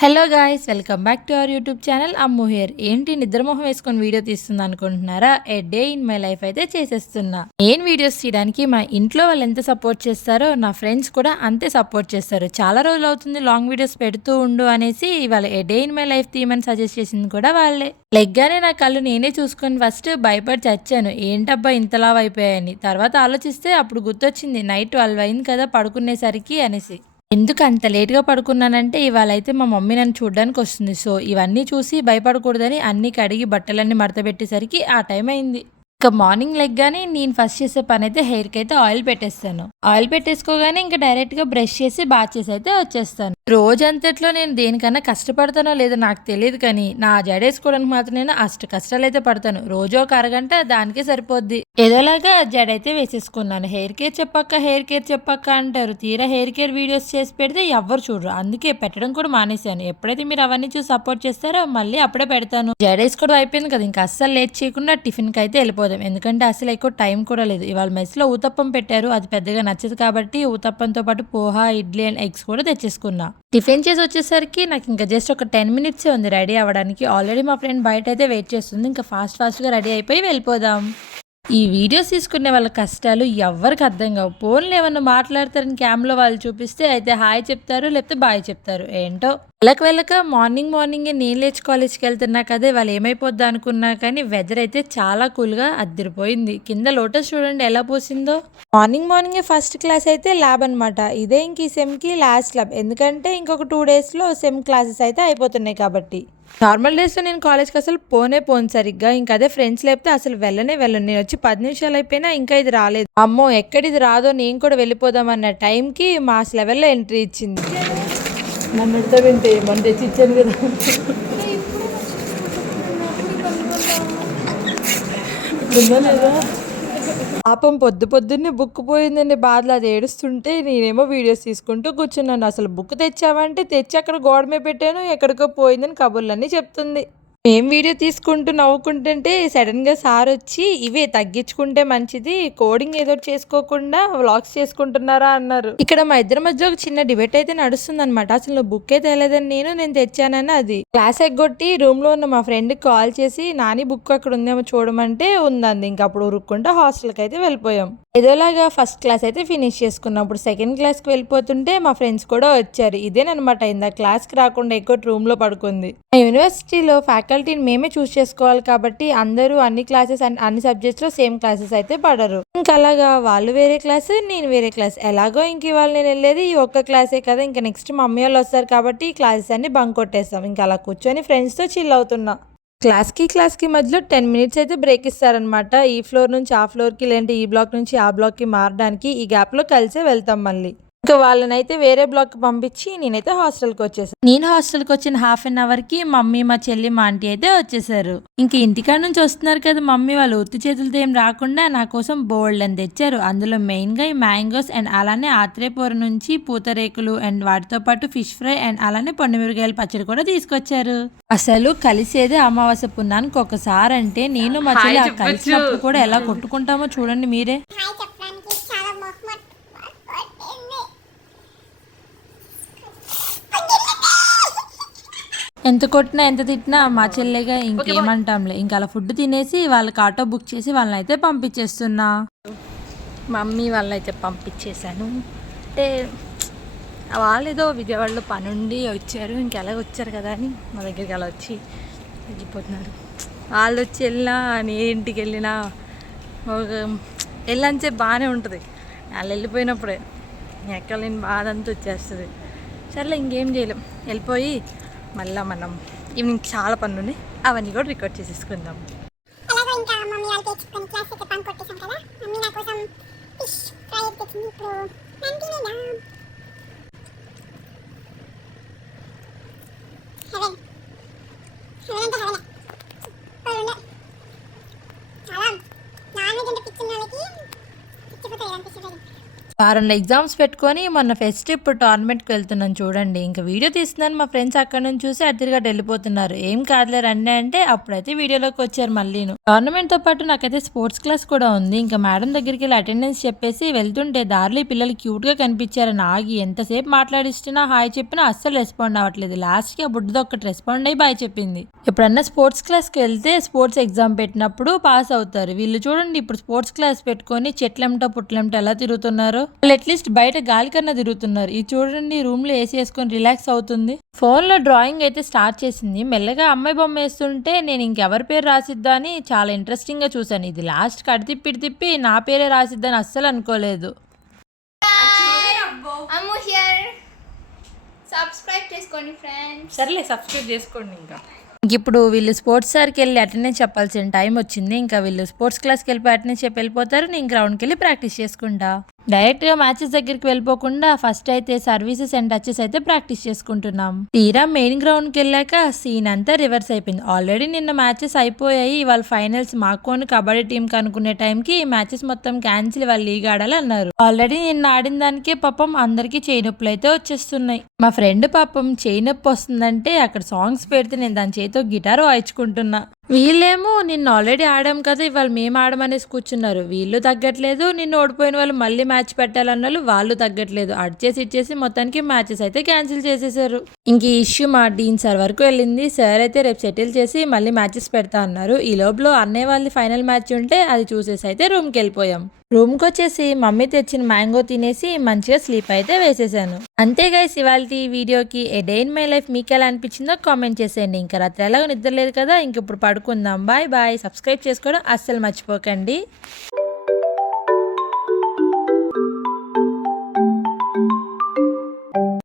Hello guys, welcome back to our YouTube channel Ammu here. ఏంటి నిద్రమొహం వేసుకొని video తీస్తుంది అనుకుంటున్నారా? ఏ డే ఇన్ మై లైఫ్ అయితే చేసేస్తున్నా. నేను వీడియోస్ తీయడానికి మా ఇంట్లో వాళ్ళు ఎంత సపోర్ట్ చేస్తారో నా ఫ్రెండ్స్ కూడా అంతే సపోర్ట్ చేస్తారు. చాలా రోజులు అవుతుంది లాంగ్ వీడియోస్ పెడుతూ ఉండు అనేసి ఇవాళ ఏ డే ఇన్ మై లైఫ్ తీయమని సజెస్ట్ చేసింది కూడా వాళ్ళే. లెగ్గానే నా కళ్ళు నేనే చూసుకొని ఫస్ట్ భయపడి చచ్చాను, ఏంటబ్బా ఇంతలా అయిపోయాయని. తర్వాత ఆలోచిస్తే అప్పుడు గుర్తొచ్చింది నైట్ 12 అయింది కదా పడుకునేసరికి అనేసి. ఎందుకు అంత లేట్‌గా పడుకున్నానంటే, ఇవాళైతే మా మమ్మీ నన్ను చూడ్డానికి వస్తుంది. సో, ఇవన్నీ చూసి భయపడకూడదని అన్నీ కడిగి బట్టలన్నీ మడతబెట్టేసరికి ఆ టైం అయింది. ఇక మార్నింగ్ లెగ్గానే నేను ఫస్ట్ చేసే పనైతే హెయిర్‌కి అయితే ఆయిల్ పెట్టేస్తాను. ఆయిల్ పెట్టేసుకోగానే ఇంకా డైరెక్ట్‌గా బ్రష్ చేసి బాత్ చేసి అయితే వచ్చేస్తాను. రోజంతట్లో నేను దేనికన్నా కష్టపడతానో లేదో నాకు తెలీదు కానీ, నా జడేసుకోవడానికి మాత్రం నేను కష్టాలైతే పడతాను. రోజు ఒక అరగంట దానికే సరిపోద్ది. ఏదోలాగా జడైతే వేసేసుకున్నాను. హెయిర్ కేర్ చెప్పక్క అంటారు. తీరా హెయిర్ కేర్ వీడియోస్ చేసి పెడితే ఎవ్వరు చూడరు. అందుకే పెట్టడం కూడా మానేశాను. ఎప్పుడైతే మీరు అవన్నీ చూసి సపోర్ట్ చేస్తారో మళ్ళీ అప్పుడే పెడతాను. జడేసుకోవడం అయిపోయింది కదా, ఇంకా అస్సలు లేట్ చేయకుండా టిఫిన్‌కి అయితే వెళ్ళిపోదాం. ఎందుకంటే అసలు ఎక్కువ టైం కూడా లేదు. ఇవాళ మెస్‌లో ఊతప్పం పెట్టారు. అది పెద్దగా నచ్చదు కాబట్టి ఊతప్పంతో పాటు పోహ, ఇడ్లీ అండ్ ఎగ్స్ కూడా తెచ్చేసుకున్నా. టిఫిన్ చేసి వచ్చేసరికి నాకు ఇంకా జస్ట్ ఒక 10 మినిట్సే ఉంది రెడీ అవ్వడానికి. ఆల్రెడీ మా ఫ్రెండ్ బయట అయితే వెయిట్ చేస్తుంది. ఇంకా ఫాస్ట్‌గా రెడీ అయిపోయి వెళ్ళిపోదాం. ఈ వీడియోస్ తీసుకునే వాళ్ళ కష్టాలు ఎవ్వరికి అర్థం కావు. ఫోన్లో ఏమన్నా మాట్లాడతారని క్యామ్లో వాళ్ళు చూపిస్తే అయితే హాయ్ చెప్తారు, లేకపోతే బాయ్ చెప్తారు. ఏంటో వెళ్ళక మార్నింగే నేను లేచి కాలేజ్కి వెళ్తున్నా కదా, వాళ్ళు ఏమైపోద్దా అనుకున్నా కానీ వెదర్ అయితే చాలా కూల్గా అద్దరిపోయింది. కింద లోటస్ చూడండి ఎలా పూసిందో. మార్నింగే ఫస్ట్ క్లాస్ అయితే ల్యాబ్ అనమాట. ఇదే ఇంక ఈ సెమ్కి లాస్ట్ ల్యాబ్. ఎందుకంటే ఇంకొక 2 డేస్లో సెమ్ క్లాసెస్ అయితే అయిపోతున్నాయి కాబట్టి. నార్మల్ డేస్లో నేను కాలేజ్కి అసలు పోను సరిగ్గా. ఇంకా అదే ఫ్రెండ్స్ లేకపోతే అసలు వెళ్ళను. నేను వచ్చి 10 నిమిషాలు అయిపోయినా ఇంకా ఇది రాలేదు. అమ్మో ఎక్కడిది రాదో నేను కూడా వెళ్ళిపోదాం అన్న టైంకి మాస్ లెవెల్లో ఎంట్రీ ఇచ్చింది. నన్ను అడుగుతావేంటి, మన తెచ్చి ఇచ్చాను కదా. ఉందా లేదా పాపం పొద్దున్నే బుక్ పోయిందండి బాధలు. అది ఏడుస్తుంటే నేనేమో వీడియోస్ తీసుకుంటూ కూర్చున్నాను. అసలు బుక్ తెచ్చావంటే తెచ్చి అక్కడ గోడ మీద పెట్టాను, ఎక్కడికో పోయిందని కబుర్లన్నీ చెప్తుంది. ఏం వీడియో తీసుకుంటూ నవ్వుకుంటుంటే సడన్గా సార్ వచ్చి ఇవే తగ్గించుకుంటే మంచిది, కోడింగ్ ఏదో చేసుకోకుండా వ్లాగ్స్ చేసుకుంటున్నారా అన్నారు. ఇక్కడ మా ఇద్దరి మధ్య ఒక చిన్న డిబేట్ అయితే నడుస్తుంది అనమాట. అసలు నువ్వు బుక్కే తేలేదని నేను తెచ్చానని అది. క్లాస్ ఎగ్గొట్టి రూమ్ లో ఉన్న మా ఫ్రెండ్ కాల్ చేసి నాని బుక్ అక్కడ ఉందేమో చూడమంటే ఉందంది. ఇంకా అప్పుడు ఉరుక్కుంటా హాస్టల్కి అయితే వెళ్ళిపోయాం. ఏదోలాగా ఫస్ట్ క్లాస్ అయితే ఫినిష్ చేసుకున్నప్పుడు సెకండ్ క్లాస్కి వెళ్ళిపోతుంటే మా ఫ్రెండ్స్ కూడా వచ్చారు. ఇదేనమాట ఇందా క్లాస్కి రాకుండా ఎక్కువ రూమ్ లో పడుకుంది. మా యూనివర్సిటీలో ఫ్యాకల్టీని మేమే చూస్ చేసుకోవాలి కాబట్టి అందరూ అన్ని క్లాసెస్ అండ్ అన్ని సబ్జెక్ట్స్ లో సేమ్ క్లాసెస్ అయితే పడరు. ఇంకా అలాగా వాళ్ళు వేరే క్లాస్, నేను వేరే క్లాస్. ఎలాగో ఇంక ఇవాళ నేను వెళ్ళేది ఈ ఒక్క క్లాసే కదా, ఇంకా నెక్స్ట్ మమ్మీ వాళ్ళు వస్తారు కాబట్టి ఈ క్లాసెస్ అన్ని బంక్ కొట్టేస్తాం. ఇంకా అలా కూర్చొని ఫ్రెండ్స్ తో చిల్ అవుతున్నా. క్లాస్కి మధ్యలో 10 మినిట్స్ అయితే బ్రేక్ ఇస్తారనమాట. ఈ ఫ్లోర్ నుంచి ఆ ఫ్లోర్కి, లేదంటే ఈ బ్లాక్ నుంచి ఆ బ్లాక్కి మారడానికి ఈ గ్యాప్లో కలిసే వెళ్తాం మళ్ళీ. ఇంకా వాళ్ళనైతే వేరే బ్లాక్కి పంపించి నేనైతే హాస్టల్కి వచ్చేసాను. నేను హాస్టల్కి వచ్చిన హాఫ్ అన్ అవర్కి మమ్మీ, మా చెల్లి, మా ఆంటీ అయితే వచ్చేసారు. ఇంక ఇంటికాడ నుంచి వస్తున్నారు కదా మమ్మీ వాళ్ళు, ఉత్తి చేతులతో ఏం రాకుండా నా కోసం బోల్డ్ అని తెచ్చారు. అందులో మెయిన్గా ఈ మ్యాంగోస్ అండ్ అలానే ఆత్రేపూర నుంచి పూతరేకులు అండ్ వాటితో పాటు ఫిష్ ఫ్రై అండ్ అలానే పండుమిరకాయల పచ్చడి కూడా తీసుకొచ్చారు. అసలు కలిసేదే అమావాస్య పున్నానికి ఒకసారి అంటే నేను మా చెల్లి కలిసినప్పుడు కూడా ఎలా కొట్టుకుంటామో చూడండి మీరే. ఎంత కొట్టినా ఎంత తిట్టినా మా చెల్లెగా ఇంకేమంటాంలే. ఇంకా అలా ఫుడ్ తినేసి వాళ్ళకి ఆటో బుక్ చేసి వాళ్ళని అయితే పంపించేస్తున్నా. మమ్మీ వాళ్ళైతే పంపించేశాను. అంటే వాళ్ళు ఏదో విజయవాడలో పనుండి వచ్చారు. ఇంకెలా వచ్చారు కదా అని మా దగ్గరికి అలా వచ్చి వెళ్ళిపోతున్నారు. వాళ్ళు వచ్చి వెళ్ళినా నేను ఇంటికి వెళ్ళినా వెళ్ళంచే బాగానే ఉంటుంది. వాళ్ళు వెళ్ళిపోయినప్పుడే ఎక్కలేని బాధ అంతా వచ్చేస్తుంది. సర్లే ఇంకేం చేయలేం, వెళ్ళిపోయి మళ్ళీ మనం ఈవినింగ్ చాలా పనులు ఉన్నాయి, అవన్నీ కూడా రికార్డ్ చేసేసుకుందాం. వారంలో ఎగ్జామ్స్ పెట్టుకొని మొన్న ఫెస్ట్ ఇప్పుడు టోర్నమెంట్కి వెళ్తున్నాను చూడండి. ఇంకా వీడియో తీస్తున్నాను, మా ఫ్రెండ్స్ అక్కడ నుంచి చూసి అద్దరిగా వెళ్ళిపోతున్నారు. ఏం కాదులే రండి అంటే అప్పుడైతే వీడియోలోకి వచ్చారు మళ్ళీను. టోర్నమెంట్తో పాటు నాకైతే స్పోర్ట్స్ క్లాస్ కూడా ఉంది. ఇంకా మేడం దగ్గరికి వెళ్ళి అటెండెన్స్ చెప్పేసి వెళ్తుంటే దారిలో పిల్లలు క్యూట్గా కనిపించారని ఆగి ఎంతసేపు మాట్లాడిస్తున్నా హాయ్ చెప్పినా అస్సలు రెస్పాండ్ అవ్వట్లేదు. లాస్ట్కి ఆ బుడ్డది ఒక్కటి రెస్పాండ్ అయ్యి బాయ్ చెప్పింది. ఎప్పుడన్నా స్పోర్ట్స్ క్లాస్కి వెళ్తే స్పోర్ట్స్ ఎగ్జామ్ పెట్టినప్పుడు పాస్ అవుతారు. వీళ్ళు చూడండి ఇప్పుడు స్పోర్ట్స్ క్లాస్ పెట్టుకొని చెట్లెంట పుట్లెంట ఎలా తిరుగుతున్నారు. వాళ్ళు అట్లీస్ట్ బయట గాలి కన్నా తిరుగుతున్నారు. ఇది చూడండి రూమ్ లో ఏసీ వేసుకొని రిలాక్స్ అవుతుంది. ఫోన్ లో డ్రాయింగ్ అయితే స్టార్ట్ చేసింది. మెల్లగా అమ్మాయి బొమ్మ వేస్తుంటే నేను ఇంకెవరి పేరు రాసిద్దా అని చాలా ఇంట్రెస్టింగ్ గా చూసాను. ఇది లాస్ట్ కడి తిప్పి నా పేరే రాసిద్దని అస్సలు అనుకోలేదు. సబ్స్క్రైబ్ చేసుకోండి ఫ్రెండ్స్. సర్లే సబ్స్క్రైబ్ చేసుకోండి. ఇంకా ఇప్పుడు వీళ్ళు స్పోర్ట్స్ సార్కి వెళ్ళి అటెండెన్స్ చెప్పాల్సిన టైం వచ్చింది. ఇంకా వీళ్ళు స్పోర్ట్స్ క్లాస్కి వెళ్ళి అటెండెన్స్ చెప్పి వెళ్ళిపోతారు. నేను గ్రౌండ్కి వెళ్ళి ప్రాక్టీస్ చేసుకుంటా. డైరెక్ట్గా మ్యాచెస్ దగ్గరికి వెళ్ళిపోకుండా ఫస్ట్ అయితే సర్వీసెస్ అండ్ టచెస్ అయితే ప్రాక్టీస్ చేసుకుంటున్నాం. తీరా మెయిన్ గ్రౌండ్కి వెళ్ళాక సీన్ అంతా రివర్స్ అయిపోయింది. ఆల్రెడీ నిన్న మ్యాచెస్ అయిపోయాయి. ఇవాళ ఫైనల్స్ మాకోని కబడ్డీ టీం కనుక్కునే టైంకి మ్యాచెస్ మొత్తం క్యాన్సిల్, వాళ్ళు లీగ్ ఆడాలి అన్నారు. ఆల్రెడీ నిన్న ఆడిన దానికే పాపం అందరికీ చేయి నొప్పులు అయితే వచ్చేస్తున్నాయి. మా ఫ్రెండ్ పాపం చేయి నొప్పి వస్తుందంటే అక్కడ సాంగ్స్ పెడితే నేను దాని చేతితో గిటార్ వాయించుకుంటున్నా. వీళ్ళేమో నిన్న ఆల్రెడీ ఆడాం కదా ఇవాళ మేము ఆడమనేసి కూర్చున్నారు. వీళ్ళు తగ్గట్లేదు, నిన్న ఓడిపోయిన వాళ్ళు మళ్ళీ మ్యాచ్ పెట్టాలన్న వాళ్ళు తగ్గట్లేదు. అడ్చేసి ఇచ్చేసి మొత్తానికి మ్యాచెస్ అయితే క్యాన్సిల్ చేసేసారు. ఇంక ఈ ఇష్యూ మా డీన్ సార్ వరకు వెళ్ళింది. సార్ అయితే రేపు సెటిల్ చేసి మళ్ళీ మ్యాచెస్ పెడతా అన్నారు. ఈ లోపల అన్నయ్య వాళ్ళది ఫైనల్ మ్యాచ్ ఉంటే అది చూసేసి అయితే రూమ్కి వెళ్ళిపోయాం. రూమ్కి వచ్చేసి మమ్మీ తెచ్చిన మ్యాంగో తినేసి మంచిగా స్లీప్ అయితే వేసేసాను. అంతే గైస్ ఇవాళ వీడియోకి ఏ డే ఇన్ మై లైఫ్ మీకు ఎలా అనిపించిందో కామెంట్ చేసేయండి. ఇంకా రాత్రి ఎలాగో నిద్ర లేదు కదా, ఇంక ఇప్పుడు పడుకుందాం. Bye bye. సబ్స్క్రైబ్ చేసుకోవడం అస్సలు మర్చిపోకండి.